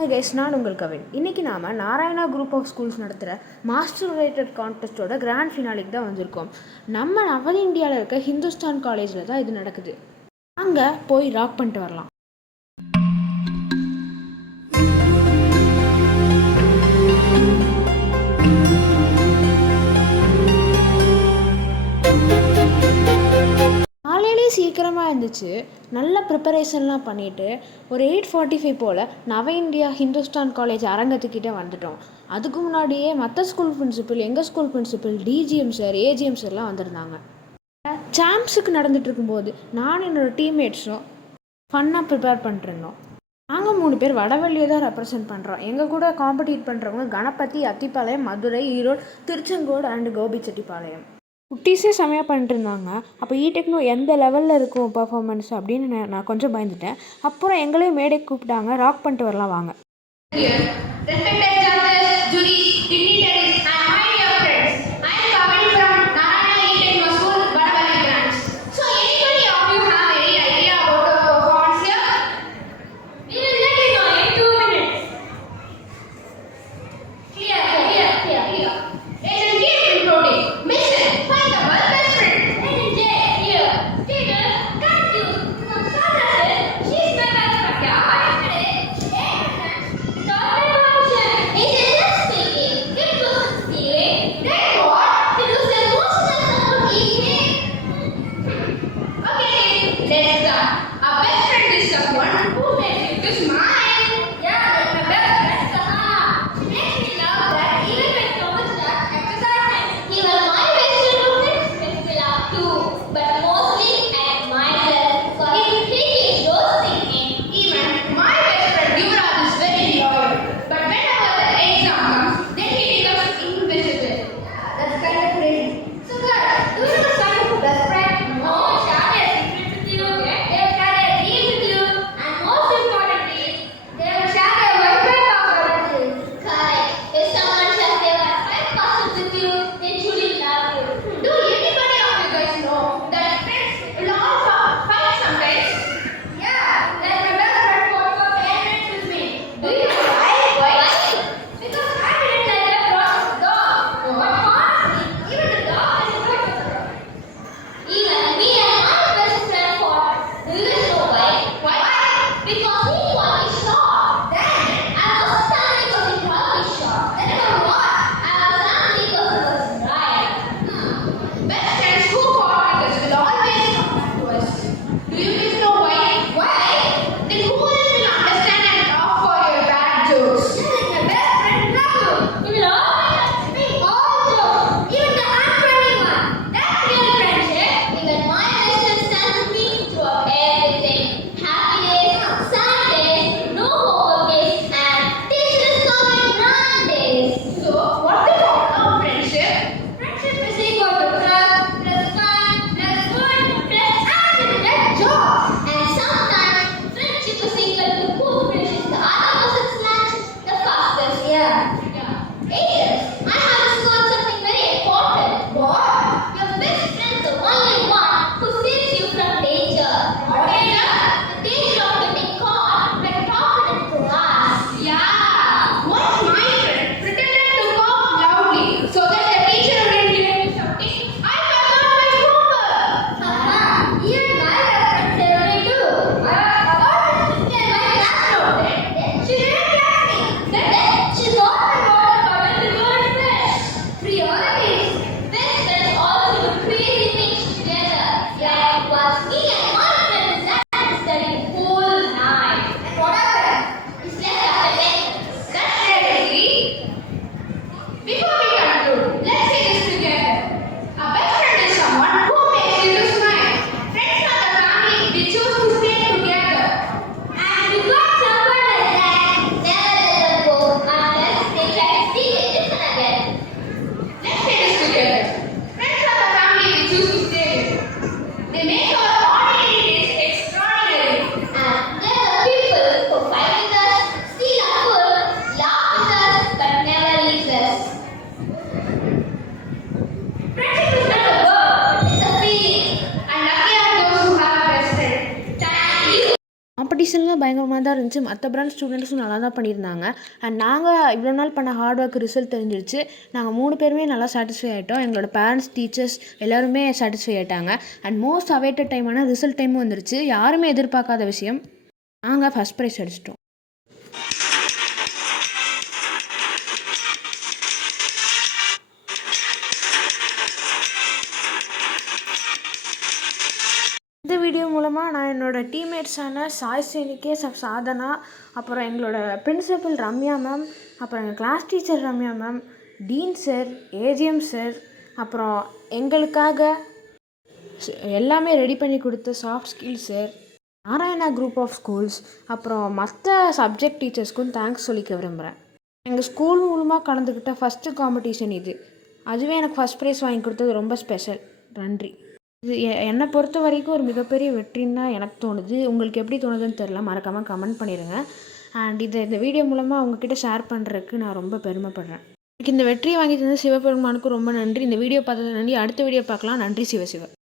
Hi guys, நான் உங்கள் கவின். இன்றைக்கி நாம் நாராயணா குரூப் ஆஃப் ஸ்கூல்ஸ் நடத்துகிற மாஸ்டர் ரிலேட்டட் கான்டெஸ்ட்டோட கிராண்ட் ஃபினாலிக்கு தான் வந்திருக்கோம். நம்ம நவ இந்தியாவில் இருக்க ஹிந்துஸ்தான் காலேஜில் தான் இது நடக்குது. அங்கே போய் ராக் பண்ணிட்டு வரலாம். சீக்கிரமாக இருந்துச்சு. நல்ல ப்ரிப்பரேஷன்லாம் பண்ணிவிட்டு ஒரு 8:45 போல் நவ இந்தியா ஹிந்துஸ்தான் காலேஜ் அரங்கத்துக்கிட்டே வந்துட்டோம். அதுக்கு முன்னாடியே மற்ற ஸ்கூல் பிரின்சிபல், எங்கள் school principal, DGM sir, AGM சார்லாம் வந்திருந்தாங்க. சாம்ஸுக்கு நடந்துட்டு இருக்கும்போது நான் என்னோடய டீம்மேட்ஸும் ஃபன்னாக ப்ரிப்பேர் பண்ணிட்டுருந்தோம். நாங்கள் 3 பேர் வடவள்ளியை தான் ரெப்ரசன்ட் பண்ணுறோம். எங்கள் கூட காம்படிட் பண்ணுறவங்க கணபதி, அத்திப்பாளையம், மதுரை, ஈரோடு, திருச்செங்கோடு அண்டு கோபிச்செட்டிப்பாளையம். குட்டீஸே செமையாக பண்ணிட்டு இருந்தாங்க. அப்போ டெக்னோ எந்த லெவலில் இருக்கும் பர்ஃபார்மன்ஸ் அப்படின்னு நான் கொஞ்சம் பயந்துட்டேன். அப்புறம் எங்களையும் மேடைக்கு கூப்பிட்டாங்க. ராக் பண்ணிட்டு வரலாம் வாங்க. காம்படிஷன்லாம் பயங்கரமாக தான் இருந்துச்சு. மற்ற பிரான்ச் ஸ்டூடெண்ட்ஸும் நல்லா தான் பண்ணியிருந்தாங்க. அண்ட் நாங்கள் இவ்வளோ நாள் பண்ண ஹார்ட் ஒர்க் ரிசல்ட் தெரிஞ்சிருச்சு. நாங்கள் 3 பேருமே நல்லா சாட்டிஸ்ஃபை ஆகிட்டோம். எங்களோட பேரண்ட்ஸ், டீச்சர்ஸ் எல்லாருமே சாட்டிஸ்ஃபை ஆகிட்டாங்க. அண்ட் மோஸ்ட் அவைட்டட் டைமான ரிசல்ட் டைமும் வந்துருச்சு. யாருமே எதிர்பார்க்காத விஷயம், நாங்கள் ஃபஸ்ட் ப்ரைஸ் அடிச்சிட்டோம். இந்த வீடியோ மூலமாக நான் என்னோடய டீம்மேட்ஸான சாய் ஸ்ரீநிகேஷ், சாதனா, அப்புறம் எங்களோட பிரின்சிபல் ரம்யா மேம், அப்புறம் எங்கள் class teacher Ramya ma'am, dean sir, AGM sir, அப்புறம் எங்களுக்காக எல்லாமே ரெடி பண்ணி கொடுத்த soft skill sir, Narayana group of schools, அப்புறம் மற்ற சப்ஜெக்ட் டீச்சர்ஸ்க்கும் தேங்க்ஸ் சொல்லிக்க விரும்புகிறேன். எங்கள் ஸ்கூல் மூலமாக கலந்துக்கிட்ட ஃபஸ்ட்டு காம்படிஷன் இது. அதுவே எனக்கு ஃபஸ்ட் ப்ரைஸ் வாங்கி கொடுத்தது ரொம்ப ஸ்பெஷல். நன்றி. இது என்னை பொறுத்த வரைக்கும் ஒரு மிகப்பெரிய வெற்றின்னு தான் எனக்கு தோணுது. உங்களுக்கு எப்படி தோணுதுன்னு தெரில, மறக்காமல் கமெண்ட் பண்ணிடுங்க. அண்ட் இந்த வீடியோ மூலமாக உங்ககிட்ட ஷேர் பண்ணுறதுக்கு நான் ரொம்ப பெருமைப்படுறேன். எனக்கு இந்த வெற்றியை வாங்கி தந்த சிவபெருமானுக்கு ரொம்ப நன்றி. இந்த வீடியோ பார்த்தது நன்றி. அடுத்த வீடியோ பார்க்கலாம். நன்றி சிவசிவ.